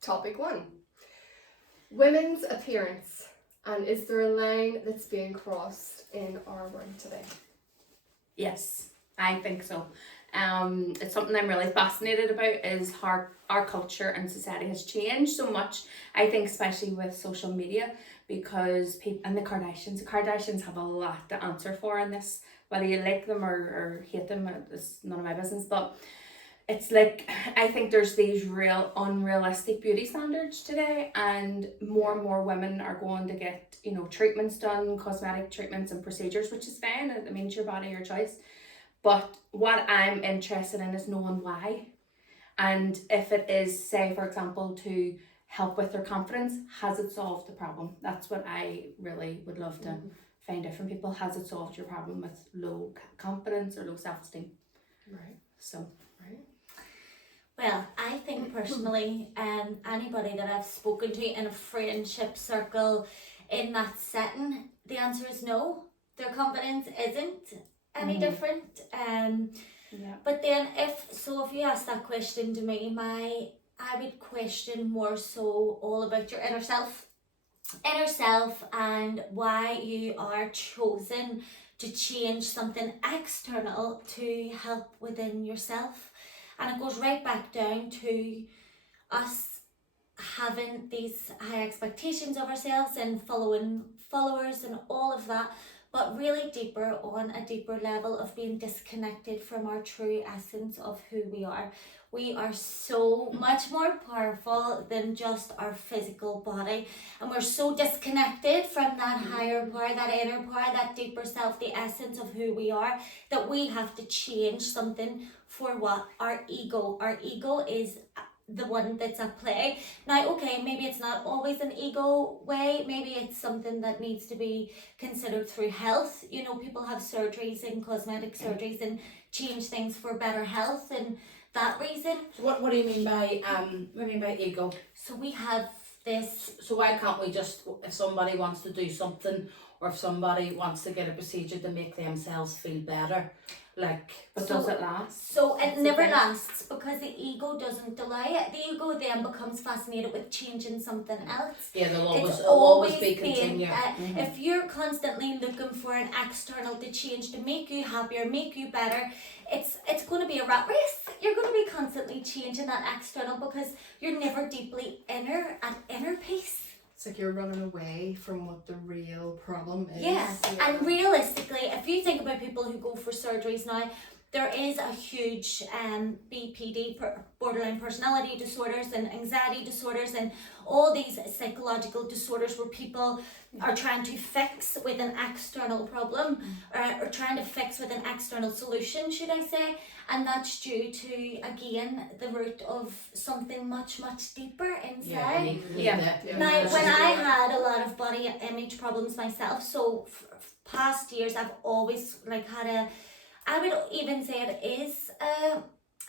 topic one. Women's appearance. And is there a line that's being crossed in our world today? Yes, I think so. It's something I'm really fascinated about, is how our culture and society has changed so much. I think especially with social media, because people and the Kardashians have a lot to answer for in this. Whether you like them or hate them, it's none of my business. But it's like, I think there's these real unrealistic beauty standards today, and more women are going to get, treatments done, cosmetic treatments and procedures, which is fine. I mean, it's your body, your choice. But what I'm interested in is knowing why. And if it is, say, for example, to help with their confidence, has it solved the problem? That's what I really would love to find out from people. Has it solved your problem with low confidence or low self-esteem? Right. So. Right. Well, I think personally, anybody that I've spoken to in a friendship circle in that setting, the answer is no. Their confidence isn't any different. But then if you ask that question to me, I would question more so all about your inner self and why you are chosen to change something external to help within yourself. And it goes right back down to us having these high expectations of ourselves and following followers and all of that, but really on a deeper level of being disconnected from our true essence of who we are. We are so much more powerful than just our physical body, and we're so disconnected from that higher power, that inner power, that deeper self, the essence of who we are, that we have to change something for what? Our ego. Our ego is the one that's at play. Now, okay, maybe it's not always an ego way, maybe it's something that needs to be considered through health. People have surgeries and cosmetic surgeries and change things for better health and that reason. So what do you mean by ego? So we have this. So why can't we just, if somebody wants to do something, or if somebody wants to get a procedure to make themselves feel better, but does it last? So it never lasts, because the ego doesn't delay it. The ego then becomes fascinated with changing something else. Yeah, it'll always be continuing. If you're constantly looking for an external to change, to make you happier, make you better, it's going to be a rat race. You're going to be constantly changing that external because you're never deeply at inner peace. It's like you're running away from what the real problem is. Yes, and realistically, if you think about people who go for surgeries now, there is a huge BPD, borderline personality disorders and anxiety disorders and all these psychological disorders where people are trying to fix with an external problem or trying to fix with an external solution, should I say. And that's due to, again, the root of something much, much deeper inside. Now, when I had a lot of body image problems myself, so past years I've always I would even say it is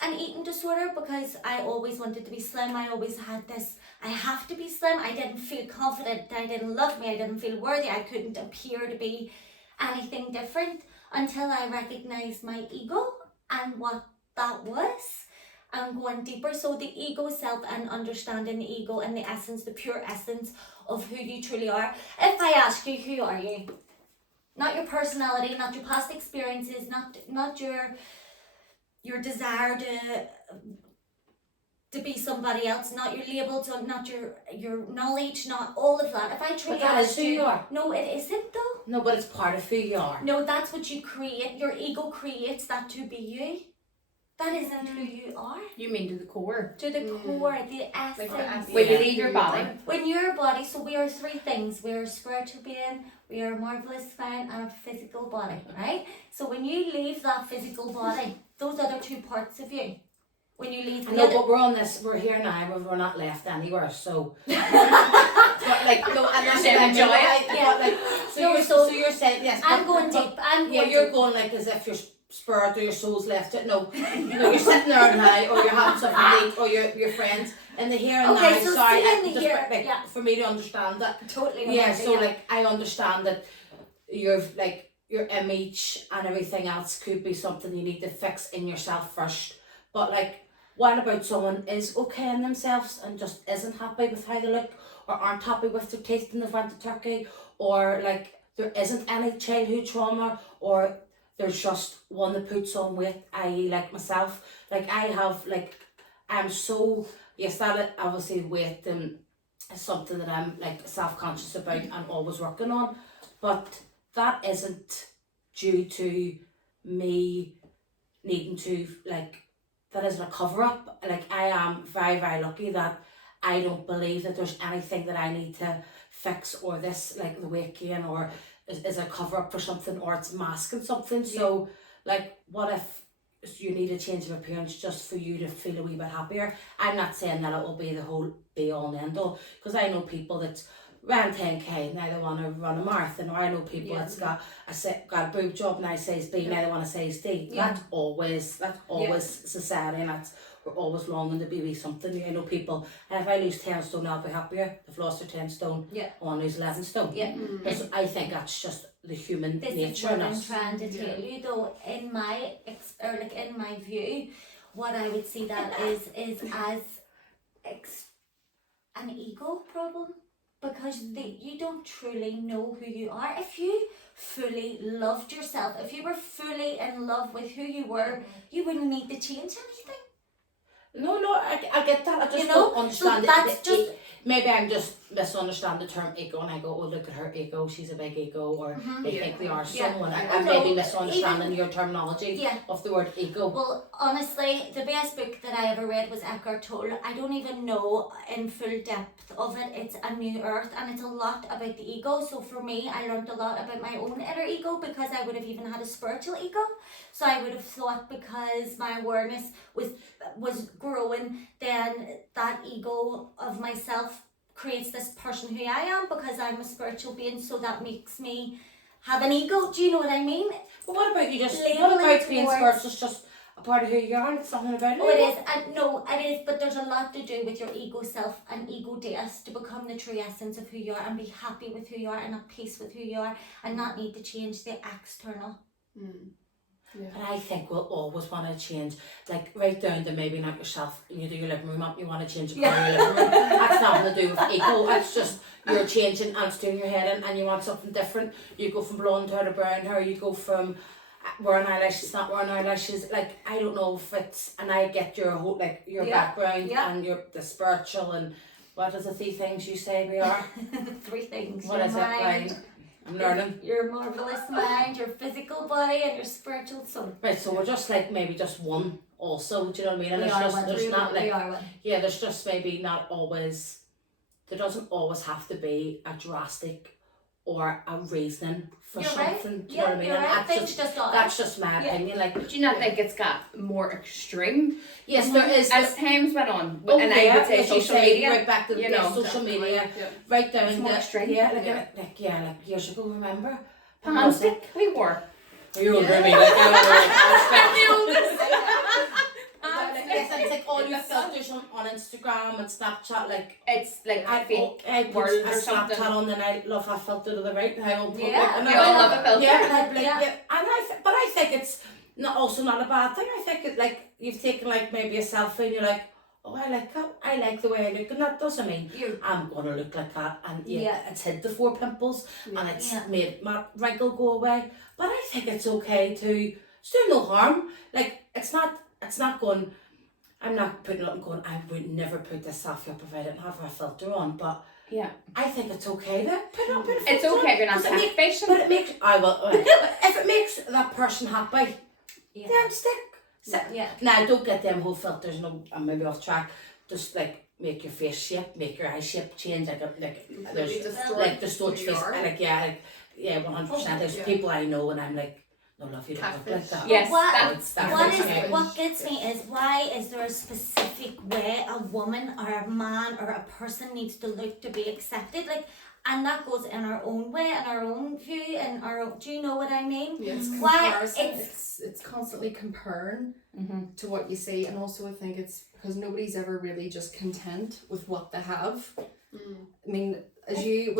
an eating disorder, because I always wanted to be slim. I always had this, I have to be slim. I didn't feel confident. I didn't love me. I didn't feel worthy. I couldn't appear to be anything different until I recognized my ego and what that was, and going deeper. So the ego self and understanding the ego and the essence, the pure essence of who you truly are. If I ask you, who are you? Not your personality, not your past experiences, not your desire to be somebody else, not your labels, not your knowledge, not all of that. If I truly ask who you are. No, it isn't though. No, but it's part of who you are. No, that's what you create. Your ego creates that to be you. That isn't who you are. You mean to the core? To the core, the essence. When you leave your body. When your body, so we are three things. We are a spiritual being, we are a marvelous spine, and a physical body, right? So when you leave that physical body, those other two parts of you, when you leave the No, but we're here now, we're not left anywhere, so. But no, and that's what enjoy it. Yeah. So you're saying, yes. I'm going deep. You're going as if your spirit or your soul's left it. No, you're sitting there now, or you're having something to eat, or your friends in the here and now. So sorry, in the here, for me to understand that. Totally. Yeah, so I understand that your image and everything else could be something you need to fix in yourself first, but what about someone is okay in themselves and just isn't happy with how they look, or aren't happy with their taste and they've went to Turkey, or like there isn't any childhood trauma, or there's just one that puts on weight, i.e. like myself. Like I have like, I'm so, yes, that obviously weight is something that I'm like self-conscious about and always working on, but that isn't due to me needing to like, that isn't a cover-up. Like I am very, very lucky that I don't believe that there's anything that I need to fix, or this like the weight gain or is a cover-up for something, or it's masking something. So like, what if you need a change of appearance just for you to feel a wee bit happier? I'm not saying that it will be the whole be all and end all, because I know people that ran 10k, now they want to run a marathon, or I know people that's got a boob job, now size B, now they want a size D. That's always society, and that's, we're always longing to be something. I know people, and if I lose 10 stone I'll be happier. They've lost their 10 stone, I want to lose 11 stone. Because I think that's just the human nature in us. This is what I'm trying to tell you though, in my in my view, what I would see that is as an ego problem, because you don't truly know who you are. If you fully loved yourself, if you were fully in love with who you were, you wouldn't need to change anything. No, I get that. I just don't understand it. Maybe I'm just misunderstanding the term ego, and I go, oh, look at her ego, she's a big ego, or they think they are someone. I'm maybe misunderstanding your terminology of the word ego. Well, honestly, the best book that I ever read was Eckhart Tolle. I don't even know in full depth of it. It's A New Earth, and it's a lot about the ego. So for me, I learned a lot about my own inner ego, because I would have even had a spiritual ego. So I would have thought, because my awareness was growing, then that ego of myself creates this person who I am, because I'm a spiritual being, so that makes me have an ego. Do you know what I mean? But what about you just, what about being spiritual is just a part of who you are, and it's something about it? Oh, it is. No, it is, but there's a lot to do with your ego self and ego death to become the true essence of who you are, and be happy with who you are, and at peace with who you are, and not need to change the external. And I think we'll always want to change, like right down to maybe not yourself. You do your living room up, you want to change the colour of your living room. That's nothing to do with ego. It's just you're changing and it's doing your head in, and you want something different. You go from blonde hair to brown hair. You go from wearing eyelashes, not wearing eyelashes. Like I don't know if it's, and I get your whole like your background and your the spiritual, and what are the 3 things you say we are? 3 things. What is it? Like, I'm learning. Your marvellous mind, your physical body, and your spiritual soul. Right, so we're just like maybe just one also, do you know what I mean? And We are one. there's not like, we are one. yeah, there's just maybe not always, there doesn't always have to be a drastic or a reasoning for You're something, right. do you know what I mean? You're And right. that's just my opinion. Like, Do you not think it's got more extreme? yes, there is. As times went on, Oh, and yeah, I would say as you social say, media, right back to you know, social media, right down It's more to extreme. like years ago, remember? Plastic we wore. You're older than me, it's like all your filters on Instagram and Snapchat, like It's like I fake put world a or something. Snapchat on, and I love that filter to the right, and I won't put Yeah, We all love a filter. yeah, and I'd be like, and but I think it's not also not a bad thing. I think it like you've taken like maybe a selfie and you're like, oh, I like the way I look, and that doesn't mean I'm gonna look like that, and it's hid the 4 pimples and it's made my wrinkle go away. But I think it's okay to do no harm. Like it's not going. I'm not putting it up and going, I would never put this selfie up if I didn't have a filter on, but I think it's okay to put a filter. It's okay if you're not self-facing. But it makes, if it makes that person happy, then stick. Now, don't get them whole filters, no, I'm maybe off track, just like make your face shape, make your eye shape change, like distort face, like 100%. There's people I know and I'm like, no love, you don't look like that. Yes, what gets me is, why is there a specific way a woman or a man or a person needs to look to be accepted? Like, and that goes in our own way, in our own view, and do you know what I mean? Yes, why it's constantly comparing to what you see, and also I think it's because nobody's ever really just content with what they have. I mean, as you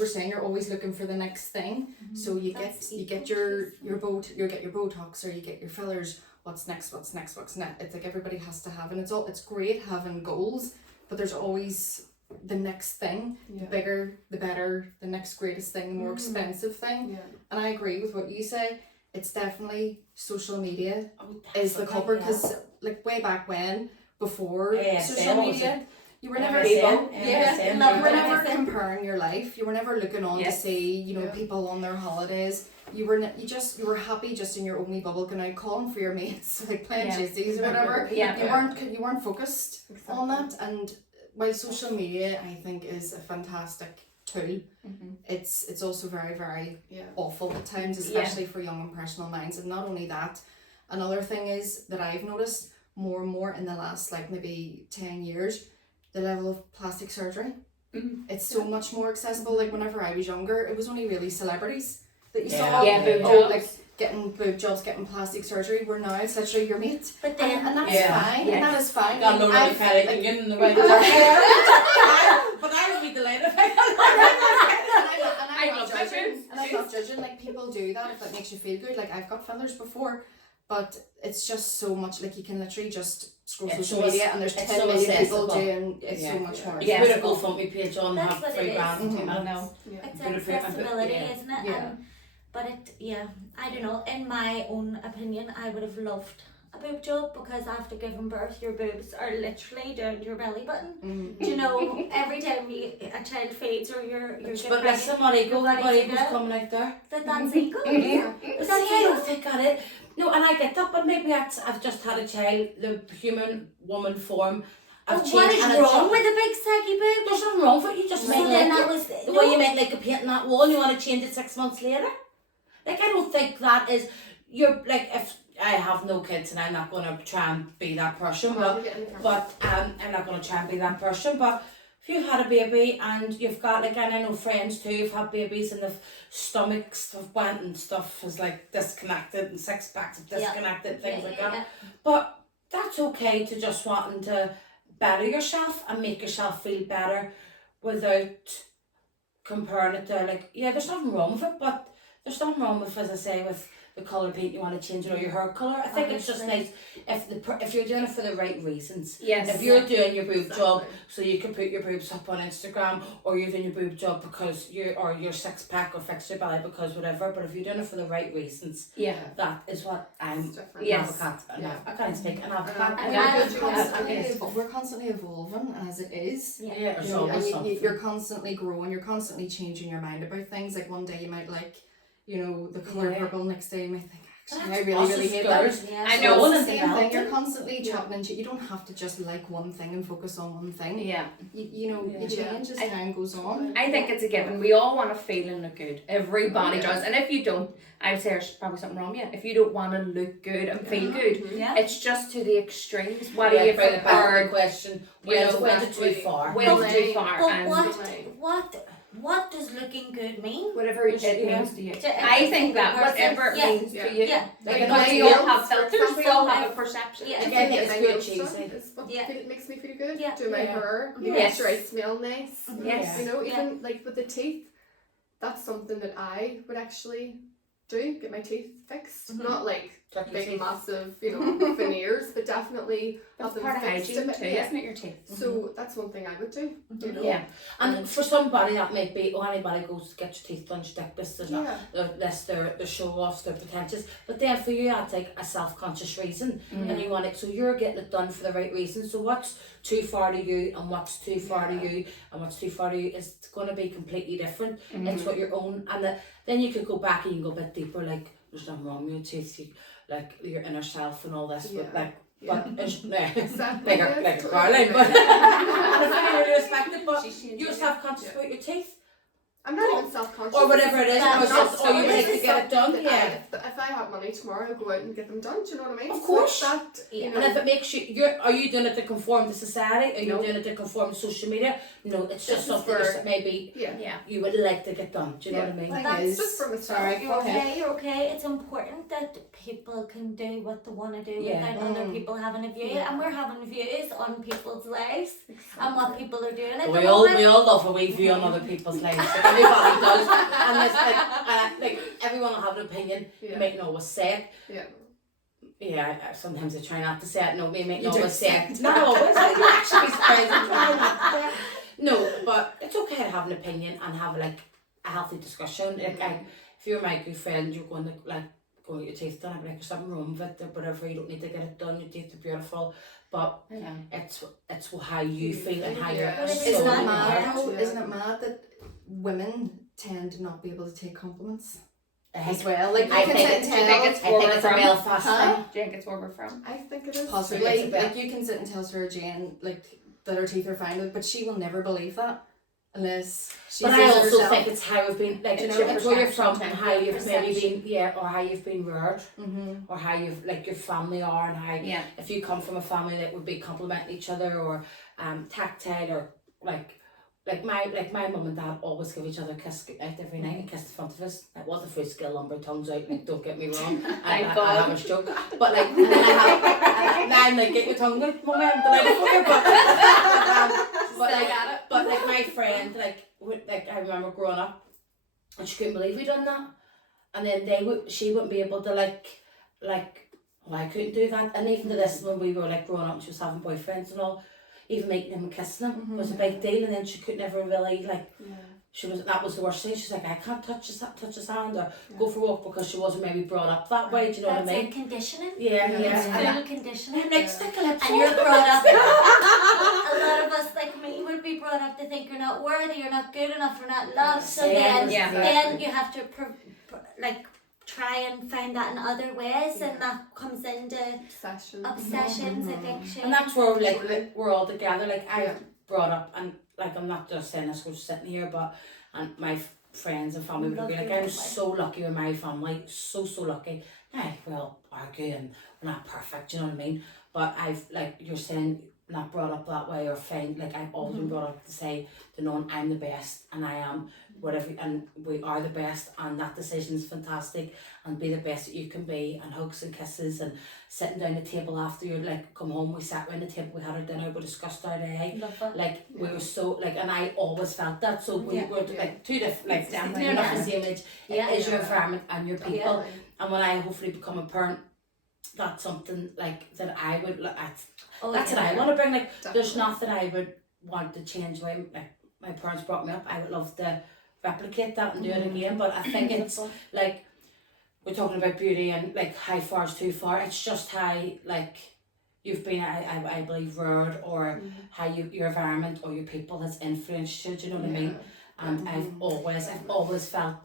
were saying, you're always looking for the next thing. So you get your Botox, or you get your Botox, or you get your fillers, what's next. It's like everybody has to have, and it's great having goals, but there's always the next thing, the bigger, the better, the next greatest thing, the more expensive thing. Yeah. And I agree with what you say. It's definitely social media is the culprit, because like way back when, before social media, you were never you were never comparing your life. You were never looking on to see, you know, people on their holidays. You were happy just in your only bubble, going out calling for your mates, like playing chasties or whatever. You weren't focused on that. And while social media, I think, is a fantastic tool, it's also very, very awful at times, especially for young impressionable minds. And not only that, another thing is that I've noticed more and more in the last like maybe 10 years, the level of plastic surgery. It's so much more accessible. Like whenever I was younger, it was only really celebrities that you saw like getting boob jobs, getting plastic surgery, where now it's literally your mate. But then, and that's fine. And that is fine. Got no really credit union in the way. But I would be delighted. I'm not judging. Like people do that if that makes you feel good. Like I've got fillers before, but it's just so much. Like you can literally just scroll social media and there's 10 million people doing it so much more. You put a GoFundMe page on, have 3 grand in 2 minutes. It's accessibility, isn't it? Yeah. But I don't know, in my own opinion, I would have loved a boob job, because after giving birth, your boobs are literally down to your belly button. Do you know, every time a child feeds or you're but there's somebody who's coming out there. That's equal. But I don't think that it. No, and I get that, but maybe I've just had a child, the human woman form. What is wrong with a big saggy boob? There's nothing wrong with it. You just might like the way you might like a paint that wall and you want to change it 6 months later. Like, I don't think that is, you're like, if I have no kids and I'm not going to try and be that person, but I'm not going to try and be that person, but if you've had a baby and you've got, like, and I know friends too who've had babies and the stomachs have went and stuff is like disconnected and 6 packs have disconnected, things like that. But that's okay to just wanting to better yourself and make yourself feel better without comparing it to, like, there's nothing wrong with it, but there's nothing wrong with, as I say, with the colour paint you want to change it or your hair colour. I think it's just nice if you're doing it for the right reasons. Yes. If you're doing your boob job so you can put your boobs up on Instagram, or you're doing your boob job because your 6 pack or fix your belly because whatever. But if you're doing it for the right reasons, that is what I'm. Yes. I can't speak. We're constantly evolving as it is. Yeah. You know, and you're constantly growing. You're constantly changing your mind about things. Like one day you might like, you know, the colour purple, next day you might think, actually I really hate that. I know. It's the same thing. You're constantly chopping and you don't have to just like one thing and focus on one thing. You know, you change as time goes on. I think it's a given. We all want to feel and look good. Everybody does. And if you don't, I would say there's probably something wrong with you. If you don't want to look good and feel good, it's just to the extremes. What do you think? The question, when's too far? When's too far? But what does looking good mean? Whatever it means to you. I think that whatever it means to you. Because we all have filters, we all have a perception. Again, it's good cheesy. It makes me feel good. Do my hair. Make sure I smell nice. Yes. You know, even like with the teeth, that's something that I would actually do, get my teeth fixed. Not like big massive, you know, veneers, but definitely that's part of hygiene too, isn't it, your teeth? So that's one thing I would do, you know. Yeah. And for somebody that might be, anybody goes to get your teeth done, stick this, there's their show offs, their pretentious. But then for you, that's like a self-conscious reason. And you want it, so you're getting it done for the right reason. So what's too far to you and what's too far to you and what's too far to you is going to be completely different. It's what your own, and then you could go back and you can go a bit deeper, like there's nothing wrong with your teeth, like your inner self and all this, but like, but it's like a Caroline, but and if you really respect it, but you're self-conscious about your teeth. I'm not even self-conscious. Or whatever it is, or you like to get it done. If I have money tomorrow, I'll go out and get them done. Do you know what I mean? Of course. So that, you know. And if it makes are you doing it to conform to society? Are you doing it to conform to social media? No, it's just something that maybe you would like to get done. Do you know what I mean? That's just for myself. Sorry, You're okay. It's important that people can do what they want to do without other people having a view. And we're having views on people's lives and what people are doing. We all love a wee view on other people's lives. Everybody does, and it's like everyone will have an opinion. You might not always say it. yeah, sometimes I try not to say it. No, me make You always don't say say it. Not always. I'd actually be surprised. I'm trying not to say it. No, but it's okay to have an opinion and have like a healthy discussion. Like, if you're my good friend, you're going to like go and get your teeth done. I'd be like, there's something wrong with it or whatever. You don't need to get it done. Your teeth are beautiful, but it's how you feel and how you're. But it's Isn't not it mad though? Yeah. Isn't it mad that women tend to not be able to take compliments I as think, well? Like you I can think sit it's- and do you think tell. it's I think it's a from? Belfast Huh? thing. Do you think it's where we're from? I think it is. Possibly, It's a bit- like you can sit and tell Sarah Jane like that her teeth are fine, but she will never believe that unless she But sees I it also herself. think it's how we've been, like, It's you know, your it's where you're from perception and too. how you've maybe Perception. been, or how you've been reared, Mm-hmm. or how you've, like, your family are, and how, Yeah. if you come from a family that would be complimenting each other, or tactile, or like my mum and dad always give each other a kiss goodnight every night and kiss the front of us. It wasn't for skill lumber tongues out, like, don't get me wrong. Thank I God. have a joke. But like, and then now I'm like, get your tongue out, mum, I'm delighted for you, but like my friend, like I remember growing up, and she couldn't believe we done that, and then she wouldn't be able to like, well, I couldn't do that, and even to this, when we were like growing up, and she was having boyfriends and all, even meeting them and kissing them was a big deal, and then she could never really like. That was the worst thing. She's like, I can't touch his hand or go for a walk because she wasn't maybe brought up that way. Do you know That's what I mean? like conditioning. Yeah. It's And full conditioning. I'm like, stick a lip And you're brought up. A lot of us, like me, would be brought up to think you're not worthy, you're not good enough, you're not loved. So then you have to try and find that in other ways, and that comes into obsessions, addiction. And that's where like we're all together. Like I've brought up, and like I'm not just saying this, we're sitting here, but and my friends and family would be like, I'm so lucky with my family, so lucky. Now we'll argue and we're not perfect, you know what I mean? But I've, like you're saying, not brought up that way, or find, like I've always been brought up to say, to know I'm the best, and I am whatever, and we are the best, and that decision's fantastic, and be the best that you can be, and hugs and kisses, and sitting down the table after you like come home, we sat around the table, we had our dinner, we discussed our day, like we were so like, and I always felt that, so we were like two different, like you're not the same age, it is your environment and your people, and when I hopefully become a parent, that's something like that I would look at. That's what I want to bring. Like, there's nothing I would want to change. Way like my parents brought me up, I would love to replicate that and do it again. But I think it's like we're talking about beauty and like how far is too far. It's just how like you've been, I believe, reared, or how your environment or your people has influenced you. Do you know what I mean? And I've always felt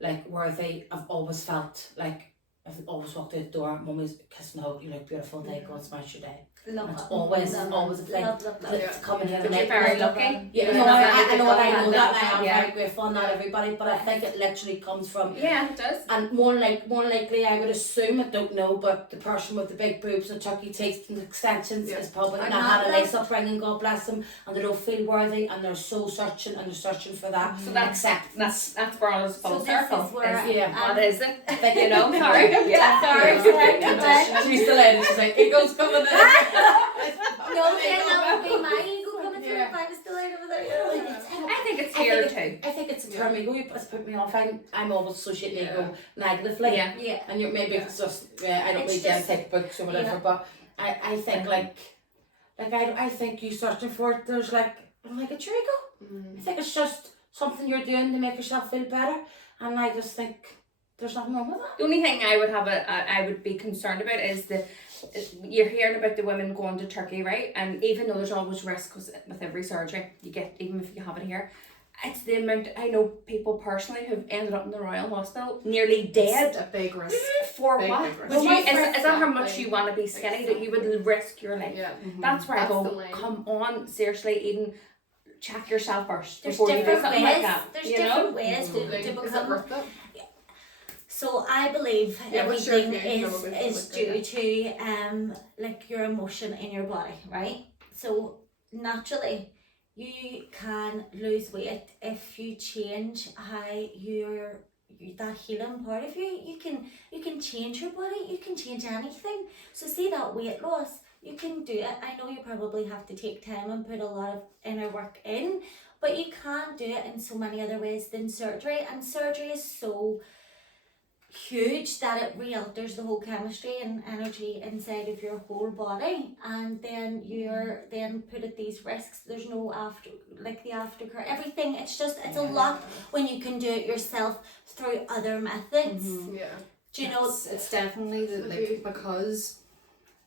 like worthy. I've always felt like. I've always walked out the door, mum is kissing and hug, you look beautiful day, go and smash your day. It's always a thing to come in here and You're very lucky. Yeah, no, I know that, and I am very grateful, not everybody, but I think it literally comes from. Yeah, it does. And more likely, I would assume, I don't know, but the person with the big boobs and turkey teeth and extensions is probably not had a nice upbringing, God bless them, and they don't feel worthy, and they're so searching, and they're searching for that. So that's brought us full circle. What is it? You know, sorry. Yeah, sorry. She's delighted. She's like, ego's coming in. No, then that would be my ego coming through if I was still out over there. I think it's here too. I think it's a term ego. It's put me off. I'm always associating ego negatively. Yeah. And you're maybe it's just I don't read them type books or whatever. But I think I think you searching for it. There's like it's your ego. I think it's just something you're doing to make yourself feel better. And I just think. There's nothing wrong with that. The only thing I would be concerned about is you're hearing about the women going to Turkey, right? And even though there's always risk with every surgery you get, even if you have it here, it's the amount. I know people personally who've ended up in the Royal Hospital nearly dead. It's a big risk. For Big, what? big risk. Is that how Exactly. much you want to be skinny that you would risk your life? Yeah. That's where I That's the go, line. come on, seriously, even check yourself first There's before you do different something ways. like that. There's you different know? ways to Is it become. worth it? So I believe what's your everything opinion? is due to like your emotion in your body, right? So naturally you can lose weight if you change how that healing part of you can change your body, you can change anything. So see that weight loss, you can do it. I know you probably have to take time and put a lot of inner work in, but you can do it in so many other ways than surgery, and surgery is so huge that it re-alters the whole chemistry and energy inside of your whole body, and then you're then put at these risks. There's no the aftercare, everything. It's a lot when you can do it yourself through other methods. Yeah. Do you know? It's definitely because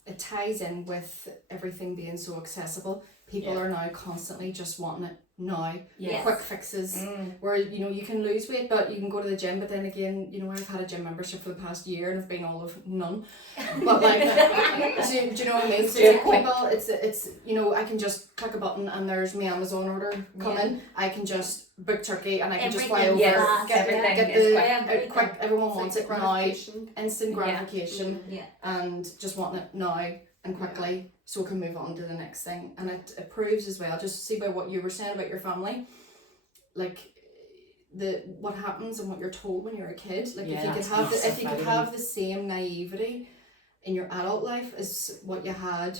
it ties in with everything being so accessible. People are now constantly just wanting it now. Yes. Quick fixes where you can lose weight, but you can go to the gym. But then again, I've had a gym membership for the past year and I've been all of none. But like, do you know what I mean? So it's I can just click a button and there's my Amazon order coming. I can just book turkey and I can just fly over. Get the quick. Everyone wants it now. Instant gratification. And just wanting it now and quickly, so we can move on to the next thing. And it proves as well, just see by what you were saying about your family, like what happens and what you're told when you're a kid. Like if you could have the same naivety in your adult life as what you had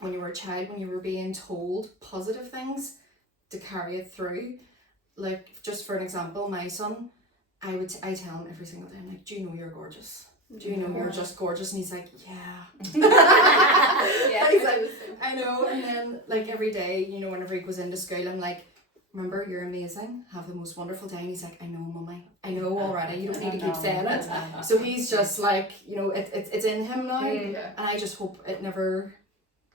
when you were a child, when you were being told positive things to carry it through. Like, just for an example, my son, I tell him every single day, I'm like, do you know you're gorgeous? Do you know you're just gorgeous? And he's like, yeah. I know. And then like every day, whenever he goes into school, I'm like, remember, you're amazing. Have the most wonderful day. And he's like, I know, mummy. I know already. You don't need to keep saying it. So he's just like, it's in him now. And I just hope it never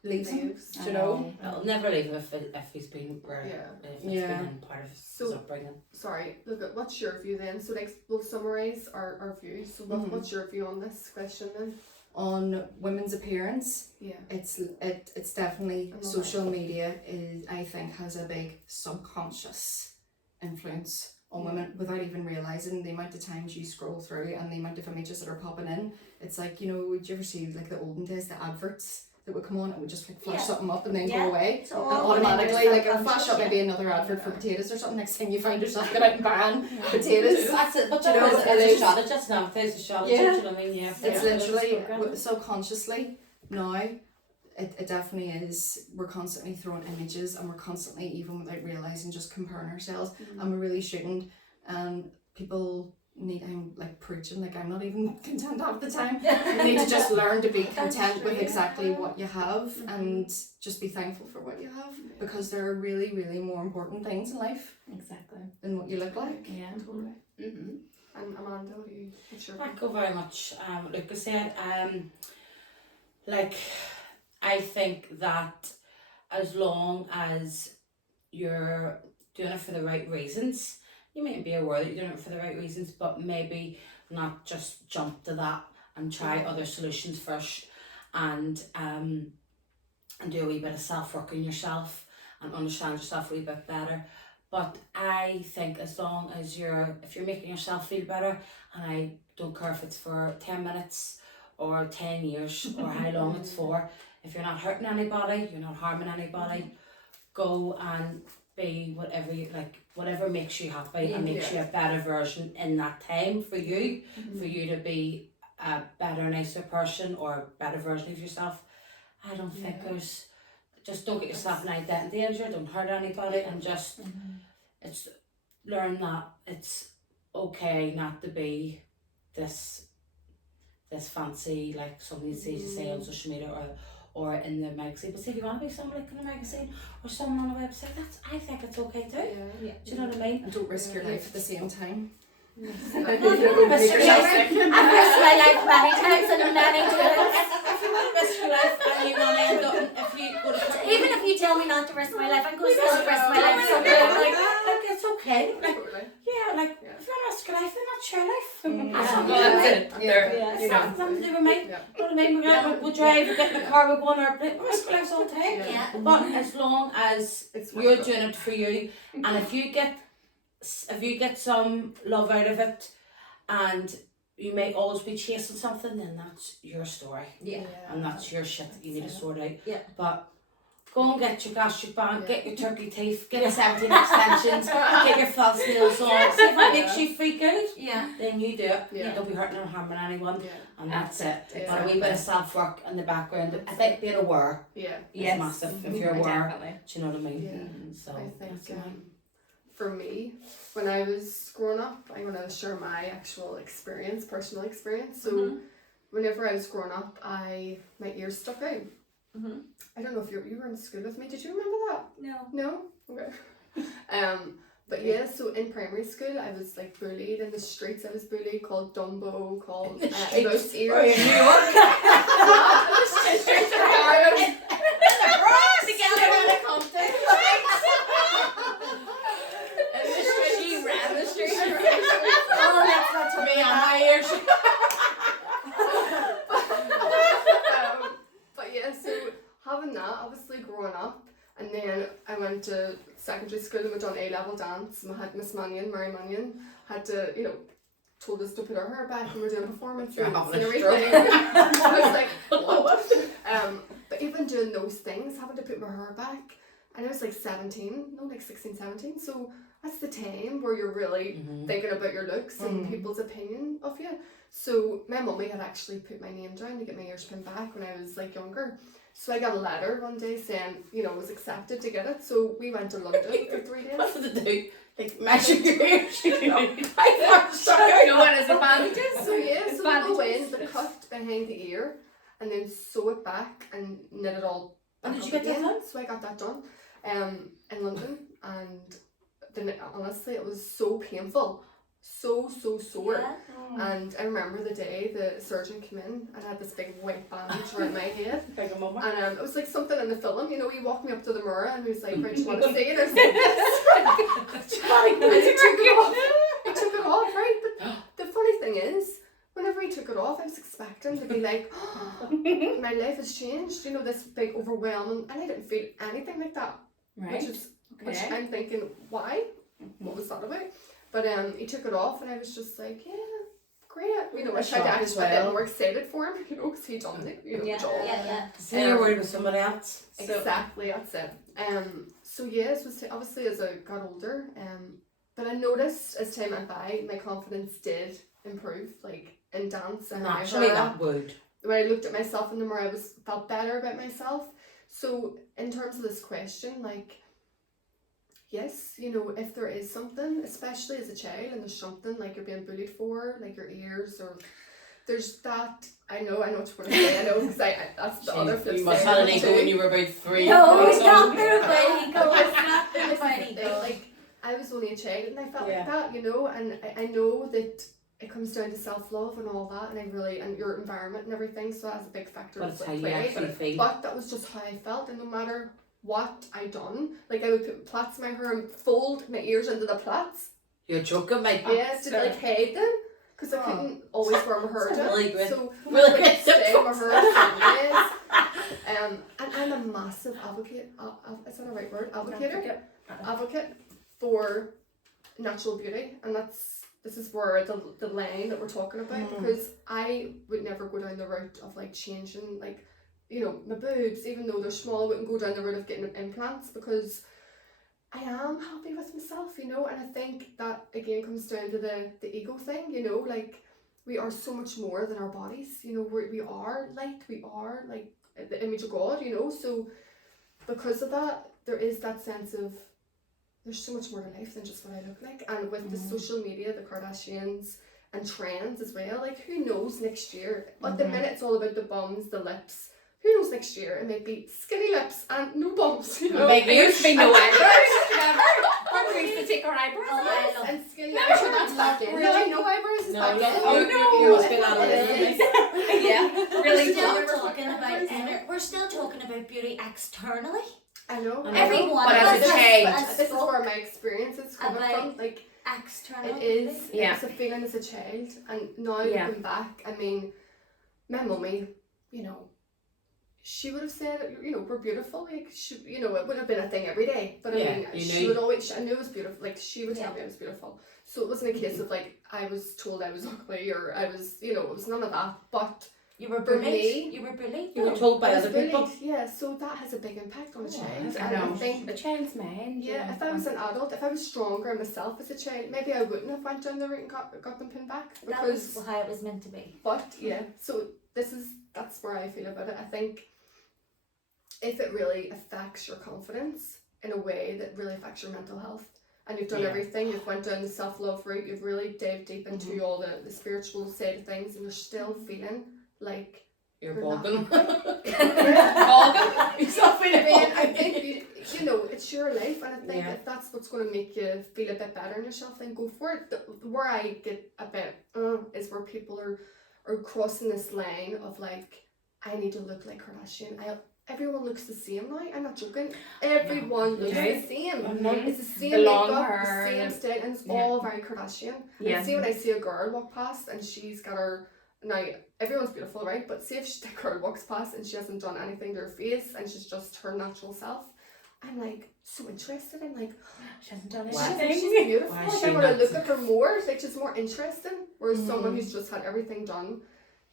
leaves him. It'll never leave him if he's been been part of his upbringing. Sorry, look, what's your view then? So we'll summarise our views. So what's your view on this question then? On women's appearance, it's definitely social media I think has a big subconscious influence on women without even realising the amount of times you scroll through and the amount of images that are popping in. It's like, did you ever see like the olden days, the adverts that would come on, it would just like flash something up and then go away, and automatically like it'll flash up maybe another advert for potatoes or something. Next thing you find yourself going out and buying potatoes. That's it. But it's a strategy. It's an advertising strategy. Do you know what I mean? It's literally subconsciously now. It definitely is. We're constantly throwing images and we're constantly, even without realising, just comparing ourselves, and we really shouldn't. People I'm like preaching, like I'm not even content half the time. You need to just learn to be content with exactly what you have and just be thankful for what you have, because there are really, really more important things in life than what you look like. Yeah, totally. And Amanda, what's your Thank you very much. Luca said, I think that as long as you're doing it for the right reasons, you might be aware that you're doing it for the right reasons, but maybe not just jump to that and try other solutions first, and do a wee bit of self-work on yourself and understand yourself a wee bit better. But I think as long as if you're making yourself feel better, and I don't care if it's for 10 minutes or 10 years or how long it's for, if you're not hurting anybody, you're not harming anybody, go and be whatever makes you happy and makes you a better version in that time for you, for you to be a better, nicer person or a better version of yourself. I don't think just don't get yourself an identity injury, don't hurt anybody, and just it's learn that it's okay not to be this fancy, like somebody sees you say on social media or in the magazine. But see, if you want to be someone like in the magazine or someone on a website, I think it's okay too. Do you know what I mean? And don't risk your life at the same time. I've risked my life many times and many times. If you want to risk your life and you want to end up, if you go to even if you tell me not to risk my life, I'm going to still risk my life someday. Like it's okay. If you want to risk your life, then that's your life. It's nothing to do with me. You know what I mean? We'll drive, we'll get in the car, we'll go on our plane, we risk our lives all the time. But as long as you're doing it for you, and if you get some love out of it, and you may always be chasing something, then that's your story. And that's your shit that you need to sort out. But go and get your gastric band, get your turkey teeth, get your 17 extensions, get your false nails on. See if it makes you feel good. Then you do it. Don't be hurting or harming anyone. And that's it. But a wee bit of self-work in the background. I think being aware is massive. If you're aware, do you know what I mean? So I think for me, when I was growing up, I'm going to share my actual experience, personal experience. So whenever I was growing up, my ears stuck out. I don't know if you were in school with me. Did you remember that? No? Okay. But yeah, so in primary school, I was like bullied in the streets. I was bullied, called Dumbo, called mouse ears. New York. She ran the street. Oh, that's not to me on my ears. But yeah, so having that, obviously growing up, and then I went to secondary school and we done A-level dance, and we had Miss Mannion, Mary Mannion, had to, told us to put our hair back and we're doing performances and everything. I was like, what? But even doing those things, having to put my hair back, and I was like 17, no, like 16, 17, so that's the time where you're really thinking about your looks and people's opinion of you. So my mummy had actually put my name down to get my ears pinned back when I was like younger. So I got a letter one day saying, I was accepted to get it. So we went to London for 3 days. What did it do? Like measure your ears? I thought so. No one has advantages. So yeah, so we go in, the cut behind the ear, and then sew it back and knit it all back. And did you get that done? So I got that done in London, and then honestly it was so painful. So sore. Yeah. And I remember the day the surgeon came in and had this big white bandage around my head. Big mama. And it was like something in the film, he walked me up to the mirror and he was like, right, do you want to see it? I was like, this. And he took it off, right? But the funny thing is, whenever he took it off, I was expecting to be like, oh, my life has changed, this big overwhelming, and I didn't feel anything like that. Right. Which I'm thinking, why? What was that about? But he took it off and I was just like, yeah, great. I tried to act a bit more excited for him, because he done it, the job. Yeah. So you're worried with somebody else. Exactly, that's it. So yeah, obviously as I got older, but I noticed as time went by, my confidence did improve, like in dance and Naturally that would. when I looked at myself in the mirror, I felt better about myself. So in terms of this question, like, yes, if there is something, especially as a child, and there's something like you're being bullied for, like your ears, or there's that. I know what you're going to say. I know, because that's the other flip side. You must have had an ego when you were about 3. No, it's not their body. It's not their body. Like, I was only a child and I felt like that, and I know that it comes down to self-love and all that, and your environment and everything, so that's a big factor. But it's how you actually feel. But that was just how I felt, and no matter what I done, like I would put plaits in my hair and fold my ears into the plaits. You're joking, mate. Yes, to like hide them, because I couldn't always wear my hair down. Really good. So Really like, good. stay my hair and I'm a massive advocate. Is that a right word? Advocate for natural beauty, and this is where the line that we're talking about, because I would never go down the route of like changing like, my boobs, even though they're small. I wouldn't go down the route of getting implants, because I am happy with myself, and I think that again comes down to the ego thing, like we are so much more than our bodies, we are light, we are like the image of God, so because of that, there is that sense of there's so much more to life than just what I look like. And with the social media, the Kardashians and trends as well, like who knows next year? At the minute it's all about the bums, the lips. Who knows next year? It might be skinny lips and no bums, Big ears, There's been no eyebrows. We used to take our eyebrows off. And skinny lips, sure that's back in. Really? No eyebrows is No, back in. oh, no. You must be allowed to Yeah, really. We're still talking about beauty externally. I know. Everyone But as a child. This is where my experience is coming from. Like, external. it is. Yeah. It's a feeling as a child, and now Yeah. looking back, I mean, my mummy, she would have said, we're beautiful. Like, it would have been a thing every day. But I mean, she would always. I knew it was beautiful. Like, she would tell me I was beautiful. So it wasn't a case of like I was told I was ugly, or I was, it was none of that. But You were for bullied. me, You were bullied. You were told by I was other people. bullied, yeah, so that has a big impact on a child. I And I know. think, The child's mind. yeah, if I was an adult, if I was stronger in myself as a child, maybe I wouldn't have went down the route and got them pinned back. That was how it was meant to be. But yeah, so that's where I feel about it. I think if it really affects your confidence in a way that really affects your mental health, and you've done everything, you've went down the self-love route, you've really dived deep into all the spiritual side of things, and you're still feeling like You're bogging. I You're still feeling mean, I bogging. think you know, it's your life, and I think if that's what's going to make you feel a bit better in yourself, then go for it. Where I get a bit is where people are crossing this line of like, I need to look like Kardashian. Everyone looks the same now. I'm not joking. Everyone looks the same. It's the same The long makeup, hair, the same style, and it's all very Kardashian. Yeah. And see when I see a girl walk past and she's got her, now everyone's beautiful, right? But see if that girl walks past and she hasn't done anything to her face and she's just her natural self, I'm like so interested. I'm like, She hasn't done Wow. anything. she's beautiful. Why is I she want to not- look at her more. It's like she's more interesting. Whereas someone who's just had everything done,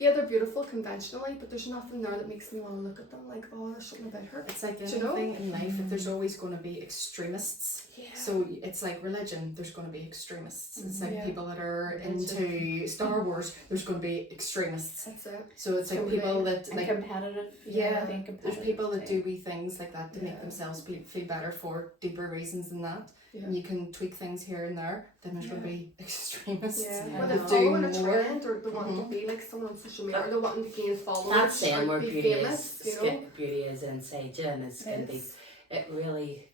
yeah, they're beautiful conventionally, but there's nothing there that makes me want to look at them like, oh, there's something about her. It's like Do you know? anything in life, if there's always going to be extremists. Yeah. So it's like religion, there's going to be extremists. It's like Yeah. people that are Religion. into Star Wars, there's going to be extremists. That's it. So it's like Totally. people that And like, competitive. Yeah. Being there's competitive people that too. do wee things like that to make themselves feel better for deeper reasons than that. Yeah. And you can tweak things here and there. Then there's going to be extremists. Yeah, Yeah. when that they're do following a more. trend or they want to be like someone on social media or they're wanting to gain followers That's saying or where be beauty famous, is, you know. beauty is inside you, and it's can be. It's- It really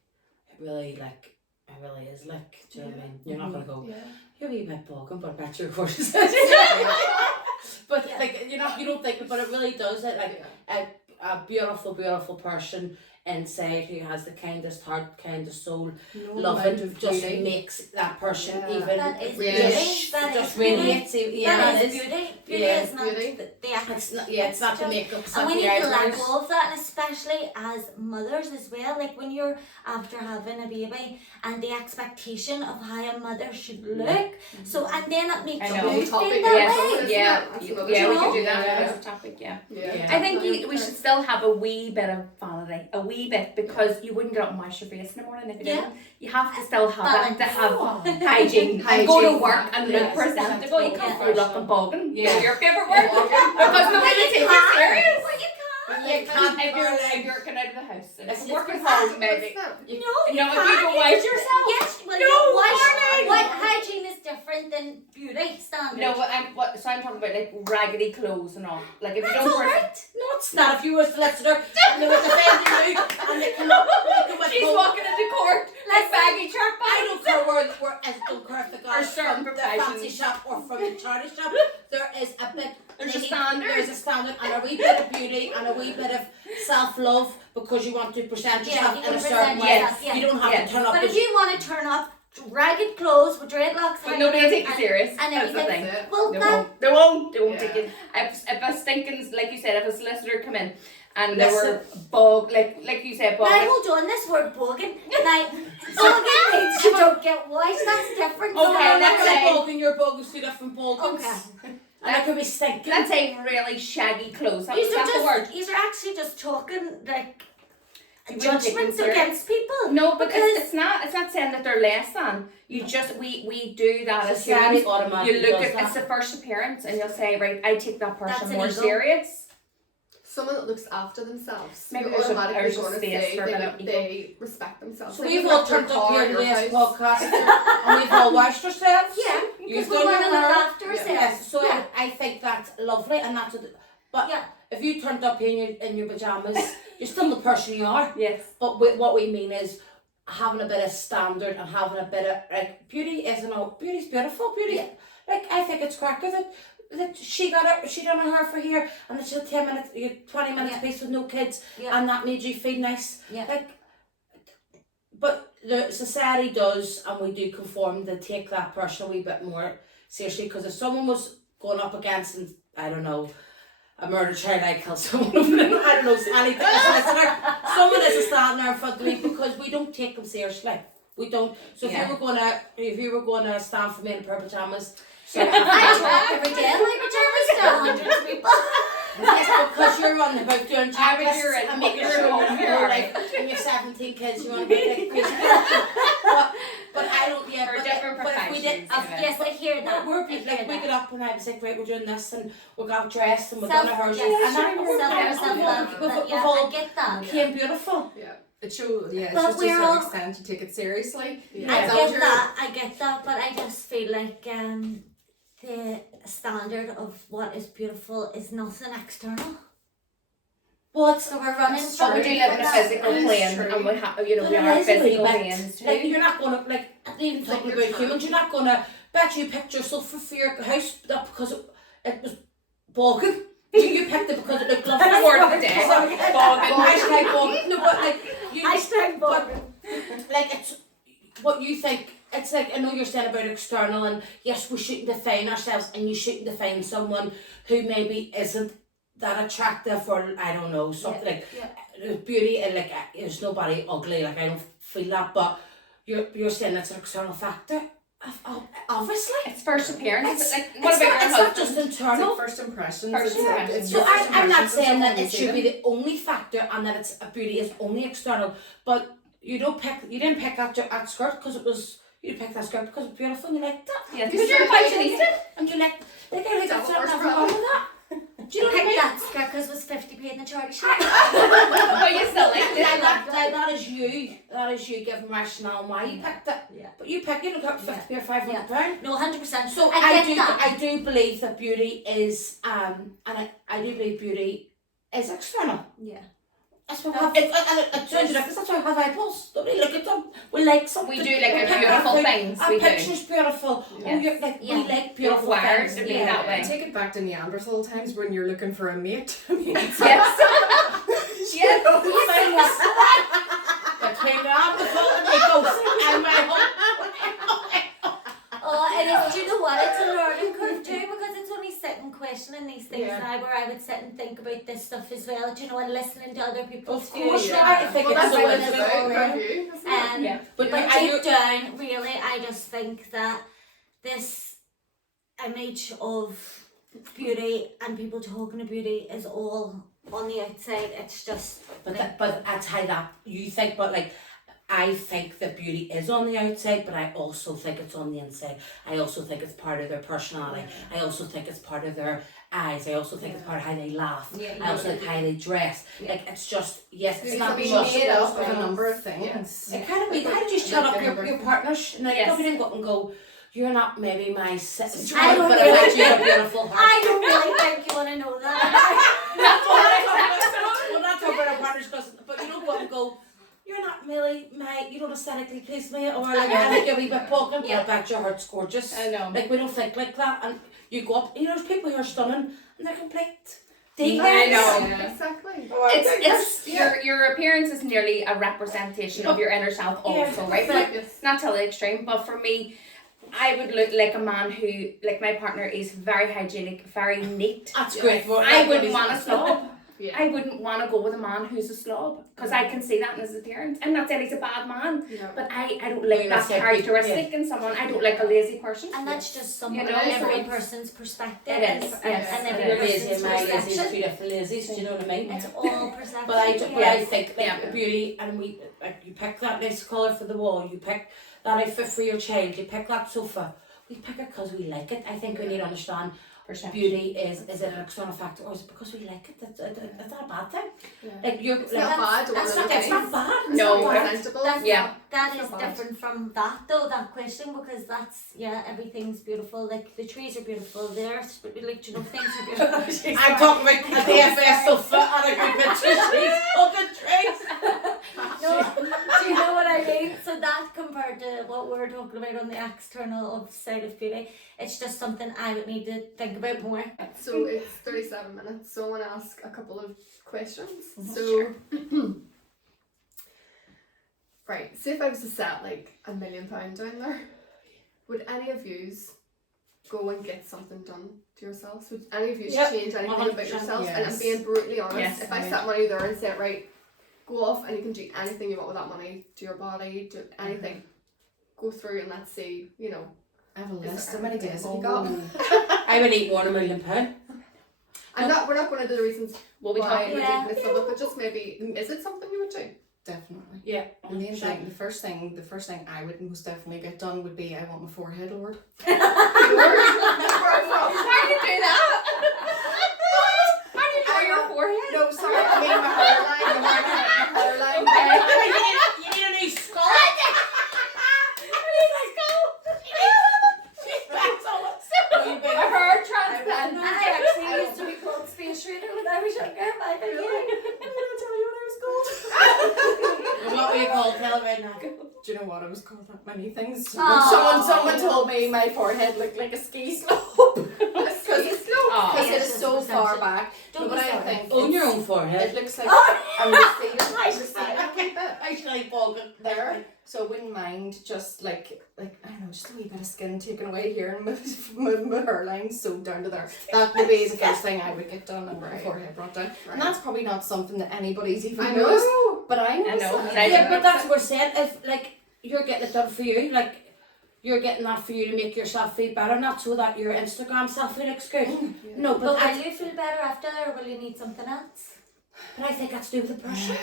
like. It really is like. Do you know what I mean? You're not gonna go. Yeah. You're a wee bit bogging, but I bet your course. But like you don't think, but it really does it. Like a beautiful person inside who has the kindest heart, kindest soul, No amount loving of just beauty. makes that person Yeah. even That is Yeah. beauty. just, That just is beauty. radiates. Yeah, That it is is. beauty. Beauty Yeah. is not Beauty. the act. It's not. Yeah, it's not the just- makeup. It's And not we the need to let eyebrows. go of that, and especially as mothers as well. Like when you're after having a baby and the expectation of how a mother should look. So and then it makes I know. you Topic, feel that yes. way. Yeah, That's yeah, another we topic. could do that Yeah. as a topic, yeah. Yeah. I think we should still have a wee bit of vanity, a wee bit, because you wouldn't get up and wash your face in the morning if you Yeah. didn't. You have to still have that, to have Balance. hygiene, and go to Hygiene. work and look Yes. presentable. You can't Yeah. go looking bogging. Yeah. Your favourite word. Because nobody will take you serious. Well, you You can't If you're burn working out of the house and It's working just- home, maybe. No, you No, if you can't. go wash yourself. Yes, well, No, you wash. Carrie. What hygiene is different than beauty standards. No, so I'm talking about like raggedy clothes and all. Like if you That's don't all wear. right. No, it's not. If you were a solicitor and they were defending you and they cannot She's walking into court like baggy shirt I don't care where I don't care if the guy Or certain from the professions. fancy shop or from the charity shop. There is a bit. There's they a need- standard. There's a standard and a wee bit of beauty and a wee bit of self-love because you want to present Yeah, yourself you in can a certain present way. yourself, yeah. You don't have Yes. to turn up. But if as- you want to turn up ragged clothes with dreadlocks, But nobody will take you and- serious. and That's the everything. thing. That's it. Well, They that won't. They won't. They won't Yeah. take it. If a stinking, like you said, if a solicitor come in and they Listen. were bog, like you said, bog. now hold on, this word bogging. Now bogging means you don't get washed. That's different. Okay, No, let's that's say- a bog and your bog is two different bogans. Okay. And it could be stinking. Let's say really shaggy clothes. These are That's the word. just. These are actually just talking like You wouldn't take them judgments serious. against people. No, but because it's not. It's not saying that they're less than. You just we do that as Society humans. automatically You look does at that. it's the first appearance, and you'll say, right, I take that person That's more illegal. serious. Someone that looks after themselves. Maybe you're there's a- automatically there's a going to space say for a bit of ego. they respect themselves. So Like, we've look all at their turned up car, here to your this house. podcast and we've all washed ourselves. yeah, You've because we done want to your look hair. after ourselves. Yes, so yeah. I think that's lovely and that's what, but Yeah. if you turned up here in your pajamas, you're still the person you are. Yes. But what we mean is having a bit of standard and having a bit of like beauty's beautiful. Beauty, Yeah. like I think it's cracker that she done her hair for here and it's 10 minutes, 20 minutes Yeah. piece with no kids, Yeah. and that made you feel nice. Yeah. Like, but the society does, and we do conform to take that person a wee bit more seriously. Because if someone was going up against, I don't know, a murder child, I kill someone. I don't know anything. Someone is standing there in front of me because we don't take them seriously. We don't. So Yeah. if you were gonna stand for me in a pair of pajamas, so I talk every day in my pajamas to hundreds of people. yes, because you're on about doing I would hear checklists it. and making You're sure home, you're you're right, and you're 17 kids, you want to be like crazy. But I don't. Yeah, For but, different but if we did, professions, Yes, I hear that. we're I hear like we that. get up and I was like, right, we're doing this and we got dressed and we're Self- done our hair, yes, and that self-love, we've yeah, all I get that. came beautiful. Yeah. It shows, yeah, it's But just to a we're certain all- extent you take it seriously. Yeah. I As long as get you're- that, but I just feel like the standard of what is beautiful is nothing external. Well, So we're running That's But from we do live in a that. physical It is plane, true. and we have, you know, But we it are is a wee physical bit, beings too. like, you're not gonna, like, even It's like talking your about turn. humans, you're not gonna bet you picked your sofa for your house not because it was bogging. You picked it because it looked lovely. That's the word of the day. Bogging. Hashtag bogging. No, but like you, Hashtag but, bogging. like it's what you think. It's like, I know you're saying about external, and yes, we shouldn't define ourselves, and you shouldn't define someone who maybe isn't that attractive, or I don't know, something like beauty, and like there's nobody ugly, like I don't feel that, but you're saying it's an external factor. Obviously, It's first appearance. It's, Like, what it's about not, your it's not husband? just It's internal. like first impressions. First impressions. It's So your first I'm not impressions, saying that's that all it you should see be them. the only factor and that it's a beauty is only external, but you didn't pick that skirt because it was, you picked that skirt because it was beautiful and you liked that. Yeah, You because you're said fashionista. and you liked, like I like Double that's first nothing wrong with that. Do you know what I Pick mean? that skirt because it was 50p in the charity shop. But you still like Like it. that is you. That is you giving rationale why you picked it. Yeah. But you picked, you don't got 50 or £500. No, 100%. So I do believe that beauty is and I do believe beauty is external. Yeah. That's what we have. It sounds ridiculous. That's why we have eyeballs. Don't we look at them? We like something. We do like We a pick beautiful our things. Our We do. picture's beautiful. Oh, Yes. you're like Yeah. we like You're beautiful wired things. to be Yeah. that way. Take it back to Neanderthal times when you're looking for a mate. I mean, it's Yes. Yes. But came out the phone and they go and went home. Oh, it is. Do you know what? It's a learning curve too, because it's only sitting questioning these things Yeah. now, where I would sit and think about this stuff as well. Do you know, and listening to other people's Of course, views. yeah. I think Well, it's that's so what it's interesting. about, her view, isn't it? Yeah. But Yeah. like Deep down, really, I just think that this image of beauty and people talking of beauty is all on the outside. It's just but that's how that you think. But like, I think that beauty is on the outside, but I also think it's on the inside. I also think it's part of their personality. I also think it's part of their eyes. I also think it's part of how they laugh. I also think how they dress. Like, it's just, yes, it's It's not being just. made of up a of number of things. It kind of be, how did you shut up your partners? And like, Yes. nobody didn't go up and go, you're not maybe my sister, I don't but really- I bet you have a beautiful heart. I don't really think you want to know that. We're not talking about our partners, but you don't go up and go, you're not really you don't aesthetically please me, or like I think you're a wee bit poking, but I bet your heart's gorgeous. I know. Like, we don't think like that, and you go up, you know, there's people who are stunning and they're complete divas. I know. Yeah. Exactly. It's your appearance is nearly a representation of your inner self also, right? But Yes. not to the extreme, but for me, I would look like a man who, like my partner, is very hygienic, very neat. That's great. Well, I that wouldn't is- want a slob. Yeah. I wouldn't want to go with a man who's a slob because I can see that in his appearance. I'm not saying he's a bad man, Yeah. but I don't like You're that not saying characteristic in someone. I don't like a lazy person. And that's just someone You know, every so person's perspective. It is, and, yes, and it every is. Lazy person's and my lazy is perception. two different lazies, do you know what I mean? It's all perception. But I Yes. think like Yeah. beauty, and we like, you pick that nice colour for the wall, you pick that outfit for your child, you pick that sofa. We pick it because we like it. I think we need to understand beauty is it an external factor, or is it because we like it? It's not a bad thing. Yeah. Like you're It's like, not bad. it's or not bad. It's No, not bad. presentable. That's Yeah. that It's is not bad. different from that though, that question, because that's everything's beautiful. Like the trees are beautiful, the earth's like, you know, things are beautiful. I'm talking about the DFS sofa and a good picture. She's fucking trees. No, do you know what I mean? So that compared to what we're talking about on the external side of beauty, it's just something I would need to think about more. So it's 37 minutes, so I want to ask a couple of questions. So, right, say if I was to set like £1 million down there, would any of yous go and get something done to yourselves? Would any of you Yep, change anything 100%, about yourselves? And I'm yes. being brutally honest, Yes, if I right. set money there and said, right, go off and you can do anything you want with that money, to your body, to anything, go through and let's see, you know. I have a Is list. there How many anything days have you got? I would eat more than £1 million. We're not going to do the reasons What we why talking we Yeah. do this of it, but just maybe, is it something you would do? Definitely. Yeah. The main thing, the first thing I would most definitely get done would be I want my forehead lowered. Why do you do that? How do you lower your forehead? No, sorry, I mean my hairline. My hairline. Okay. tell right now. Do you know what? I was called that many things. Aw. Someone told me my forehead looked like a ski slope. Because Oh. it is so far back. Don't But be I sorry. think Own your it's- own forehead. It looks like Oh. I'm receding. I I'm should receding a wee bit Actually, Paul, there. So I wouldn't mind just like I don't know, just a wee bit of skin taken away here and move my hairline so down to there. That would be the first thing I would get done and my Right. forehead brought down. Right. And that's probably not something that anybody's even I noticed. know. But I noticed know, that. but I yeah, but that's what we're saying. If like you're getting it done for you, like you're getting that for you to make yourself feel better, not so that your Instagram selfie looks good. Yeah. No, But but will you feel better after, or will you need something else? I think that's to do with the person.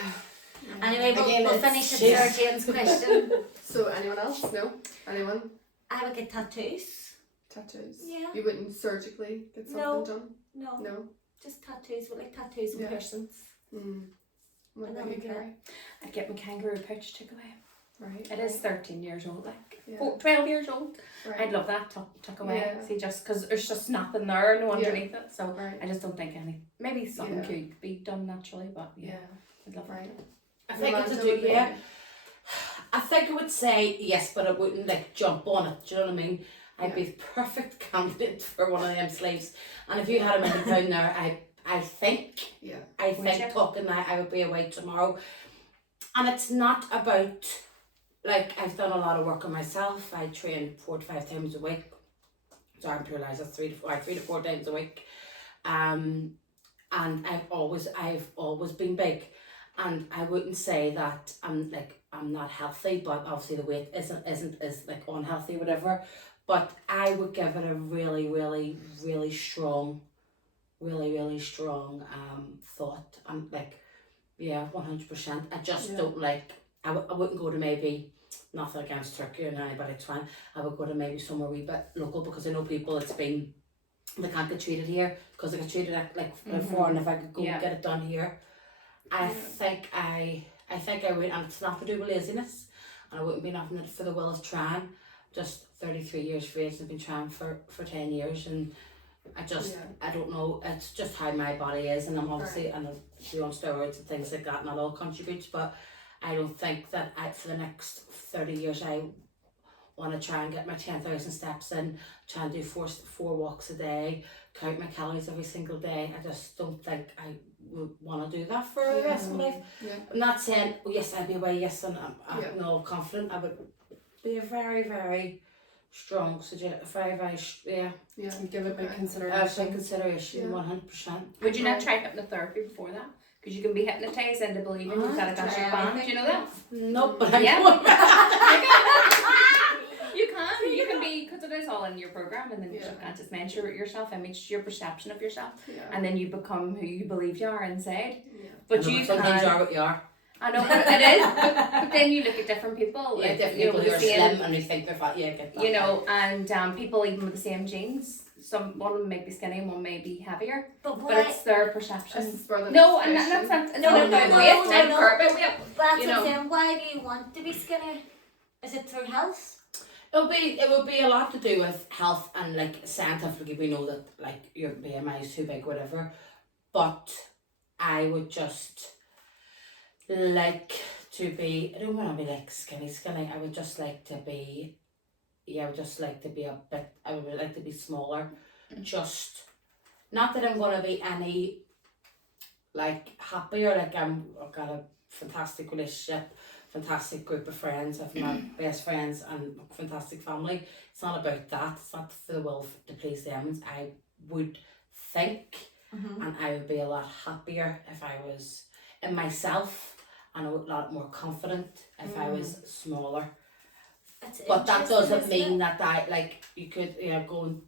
Anyway, Again, we'll it's finish at shit. Sarah Jane's question. So anyone else? No? Anyone? I would get tattoos. Tattoos? Yeah. You wouldn't surgically get something No. done? No, No? just tattoos. We like tattoos and Yeah. piercings. What And about then you, we Carrie? I'd get my kangaroo pouch took away. Right. It is 13 years old, like Yeah. 12 years old. Right. I'd love that tuck away. Yeah. See, just because there's just nothing there, no Yeah. underneath it. So Right. I just don't think maybe something Yeah. could be done naturally, but yeah, Yeah. I'd love Right. it. I think it's a Yolanda do, would be- yeah. I think I would say yes, but I wouldn't like jump on it. Do you know what I mean? I'd be the perfect candidate for one of them sleeves. And if you had £1 million there, I think Yeah. Would think you? talking that I would be away tomorrow. And it's not about like I've done a lot of work on myself. I train 4 to 5 times a week. So I'm realised that's 3 to 4 times a week. And I've always been big. And I wouldn't say that I'm not healthy, but obviously the weight is like unhealthy, whatever. But I would give it a really, really, really strong thought. I'm like, yeah, 100%. I just Yeah. don't like. I wouldn't go to maybe nothing against Turkey or anybody. It's fine. I would go to maybe somewhere wee bit local because I know people. They can't get treated here because they get treated like before. And if I could go Yeah. get it done here, I think I would. And it's not to do with laziness, and I wouldn't be nothing for the will of trying. Just 33 years of age. I've been trying for 10 years, and I just I don't know. It's just how my body is, and I'm obviously and I'm on steroids and things like that, and that all contributes. But I don't think that for the next 30 years I want to try and get my 10,000 steps in, try and do four walks a day, count my calories every single day. I just don't think I would want to do that for the rest of my life. Yeah. I'm not saying, oh yes, I'd be away, yes, and I'm Yeah. confident. I would be a very, very strong yeah. Yeah. And give it a big Okay. consideration. Consideration, Yeah. 100%. Would you not try hypnotherapy before that? Because you can be hypnotised into believing you've got a try gastric band. Do everything. you know that? Nope, but I'm Yeah. going You can be, because it is all in your program, and then your Yeah. subconscious mind, your self-image, your perception of yourself, Yeah. and then you become who you believe you are inside. Yeah. But you sometimes you can. are what you are. I know, but it is. But then you look at different people. Yeah, like, different you know, people with who the are same- slim and who think they're fat. Yeah, I get that. You know, and people even with the same genes. One of them may be skinny and one may be heavier, But but why? it's their perception. This is for the No, next and that's question. not. No, No, no, no, no, weight. no, I'm no. perfect. Weight. But that's you what I'm know. saying. Why do you want to be skinny? Is it through health? It would be a lot to do with health and like scientifically we know that like your BMI is too big, whatever. But I would just like to be. I don't want to be like skinny. I would just like to be. Yeah, I would just like to be a bit. I would like to be smaller. Just not that I'm gonna be any like happier. Like I've got a fantastic relationship, fantastic group of friends. I've my best friends and a fantastic family. It's not about that. It's not for the will to please them. I would think, and I would be a lot happier if I was in myself, and a lot more confident if I was smaller. It's But that interesting, doesn't isn't mean it? that I like you could go and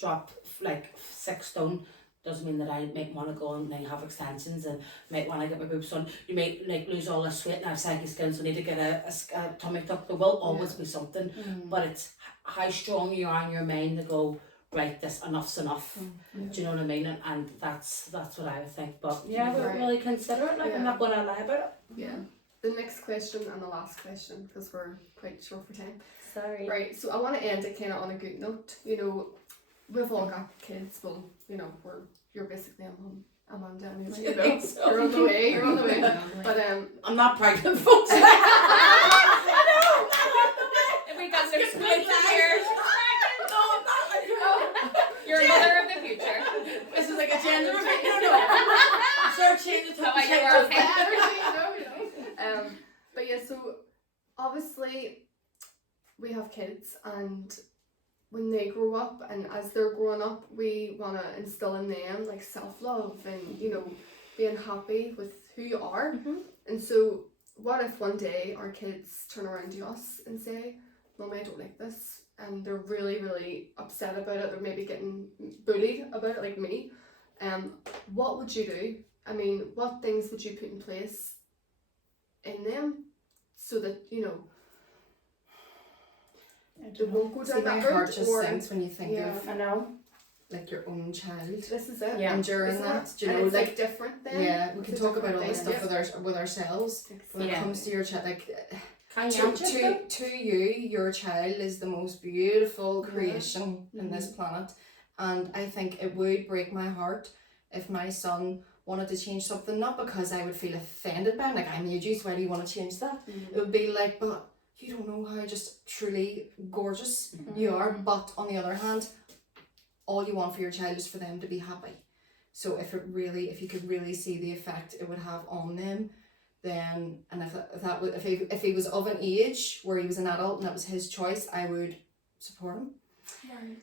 drop like 6 stone. Doesn't mean that I might want to go and like, have extensions and might want to get my boobs done. You may like lose all this weight and have saggy skin, so need to get a tummy tuck. There will always be something, but it's how strong you are in your mind to go right. This enough's enough. Do you know what I mean? And that's what I would think. But yeah, I would Right. really consider it. Like Yeah. I'm not going to lie about it. Yeah. The next question and the last question, because we're quite short for time. Sorry. Right, so I want to end it kind of on a good note. You know, we've all got kids. Well, you know, you're basically a mum. Amanda, you know, you're on the way. But I'm not pregnant, folks. obviously we have kids, and when they grow up and as they're growing up, we want to instill in them like self-love and, you know, being happy with who you are. And so what if one day our kids turn around to us and say, Mummy, I don't like this, and they're really, really upset about it, they're maybe getting bullied about it like me. What would you do? I mean, what things would you put in place in them so that, you know, they won't go See, down my that heart route? just Or sinks when you think yeah. of I know. like your own child this is it. Yeah. enduring Isn't that. it? Do you And know, it's like like different then. yeah, we It's can a talk about all different this thing. stuff with ourselves. When it Yeah. comes to your child, like Can you answer to them? you, your child is the most beautiful creation in this planet, and I think it would break my heart if my son wanted to change something, not because I would feel offended by it, like I made you, so why do you want to change that? It would be like, but you don't know how just truly gorgeous you are. But on the other hand, all you want for your child is for them to be happy. So if you could really see the effect it would have on them, then, and if he was of an age where he was an adult and that was his choice, I would support him.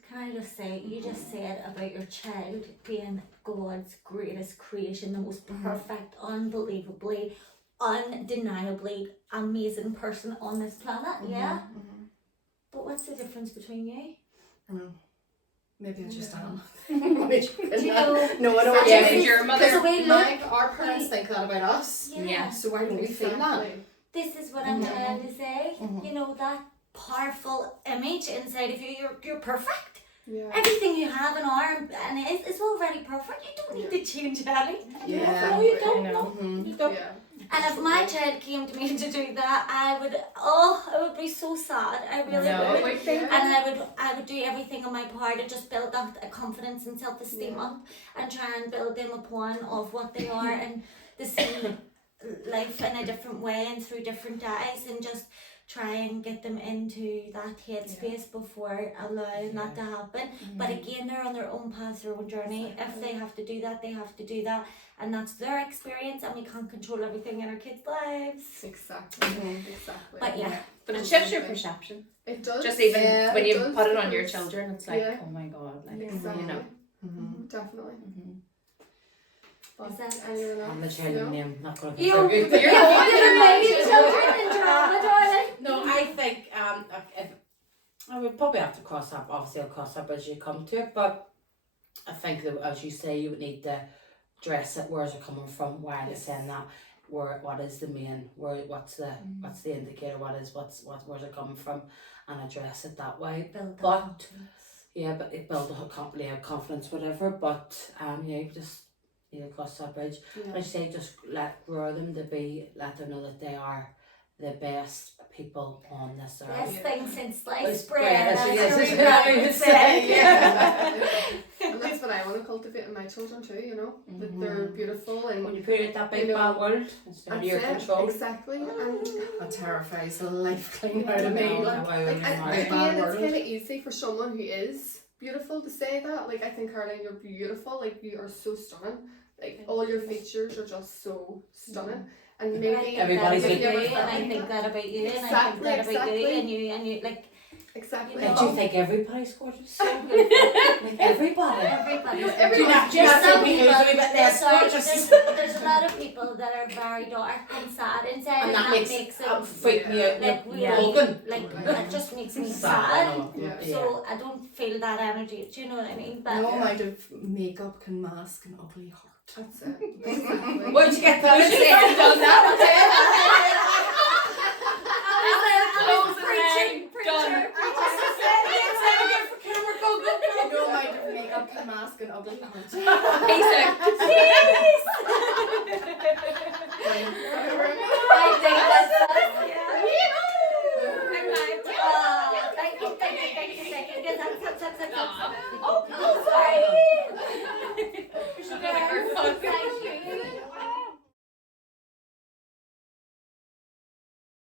Can I just say, you just said about your child being God's greatest creation, the most perfect, unbelievably, undeniably amazing person on this planet, yeah? But what's the difference between you? I know. Maybe I just am. Do you know? No, I don't. Yeah, Because because your mother. the way Like our parents think that about us. Yeah. So why don't we feel that? This is what I'm trying to say. You know, that powerful image inside of you, you're perfect. Yeah. Everything you have and are and is already perfect. You don't need to change any. Yeah. No, you don't. I know. You don't. Yeah. And if my child came to me to do that, I would be so sad. I really No, would. I think And I would do everything in my power to just build that confidence and self-esteem up and try and build them upon of what they are and to see life in a different way and through different eyes and just try and get them into that headspace before allowing that to happen. But again, they're on their own path, their own journey. If they have to do that, they have to do that. And that's their experience, and we can't control everything in our kids' lives. Exactly. Exactly. But yeah. But it shifts your perception. It does. Just even when it you does, put it on your because- children, it's like, yeah. oh my god, like Exactly. you know. Definitely. But Is that- anyone else? I'm the child No? name, not going to You- contribute. You're You're going making to children and drama, darling. No, I think if I would probably have to cross up. Obviously, I'll cross up as you come to it, but I think that, as you say, you would need to dress it. Where's it coming from? Why are they saying that? What is the main? What's the indicator? Where's it coming from? And address it that way. Build that But confidence. yeah, but it build a confidence, whatever. But yeah, you just need to cross that bridge. I say just grow them to let them know that they are the best people on this earth. Best thing since It's sliced bread, bread, as as she is, Carrie Brown would say. And that's what I want to cultivate in my children too, you know, that they're beautiful and When you put it in that big You know, bad world, it's under your that's it, control. exactly. And That terrifies the life clean out of me. No, Like, I like, wouldn't and mind. bad again, it's world. kind of easy for someone who is beautiful to say that. Like, I think, Caroline, you're beautiful. Like, you are so stunning. Like, all your features are just so stunning. And maybe Everybody's have like you ever and felt I like think that? that about you, and I think Exactly, that about you, exactly. and you like Exactly. You Don't know. you think everybody's gorgeous? Like everybody. everybody's. Do you not There's think some we people. lose a wee bit less Sorry, gorgeous? there's a lot of people that are very dark and sad inside, And that makes it freak me out. like You're really, broken. like it just makes me Sad, sad. I know. Yeah. So I don't feel that energy. Do you know what I mean? But no amount of makeup can mask an ugly heart. That's it. Exactly. Where'd you get that? She hasn't done that. No amount of makeup can mask an ugly heart. I think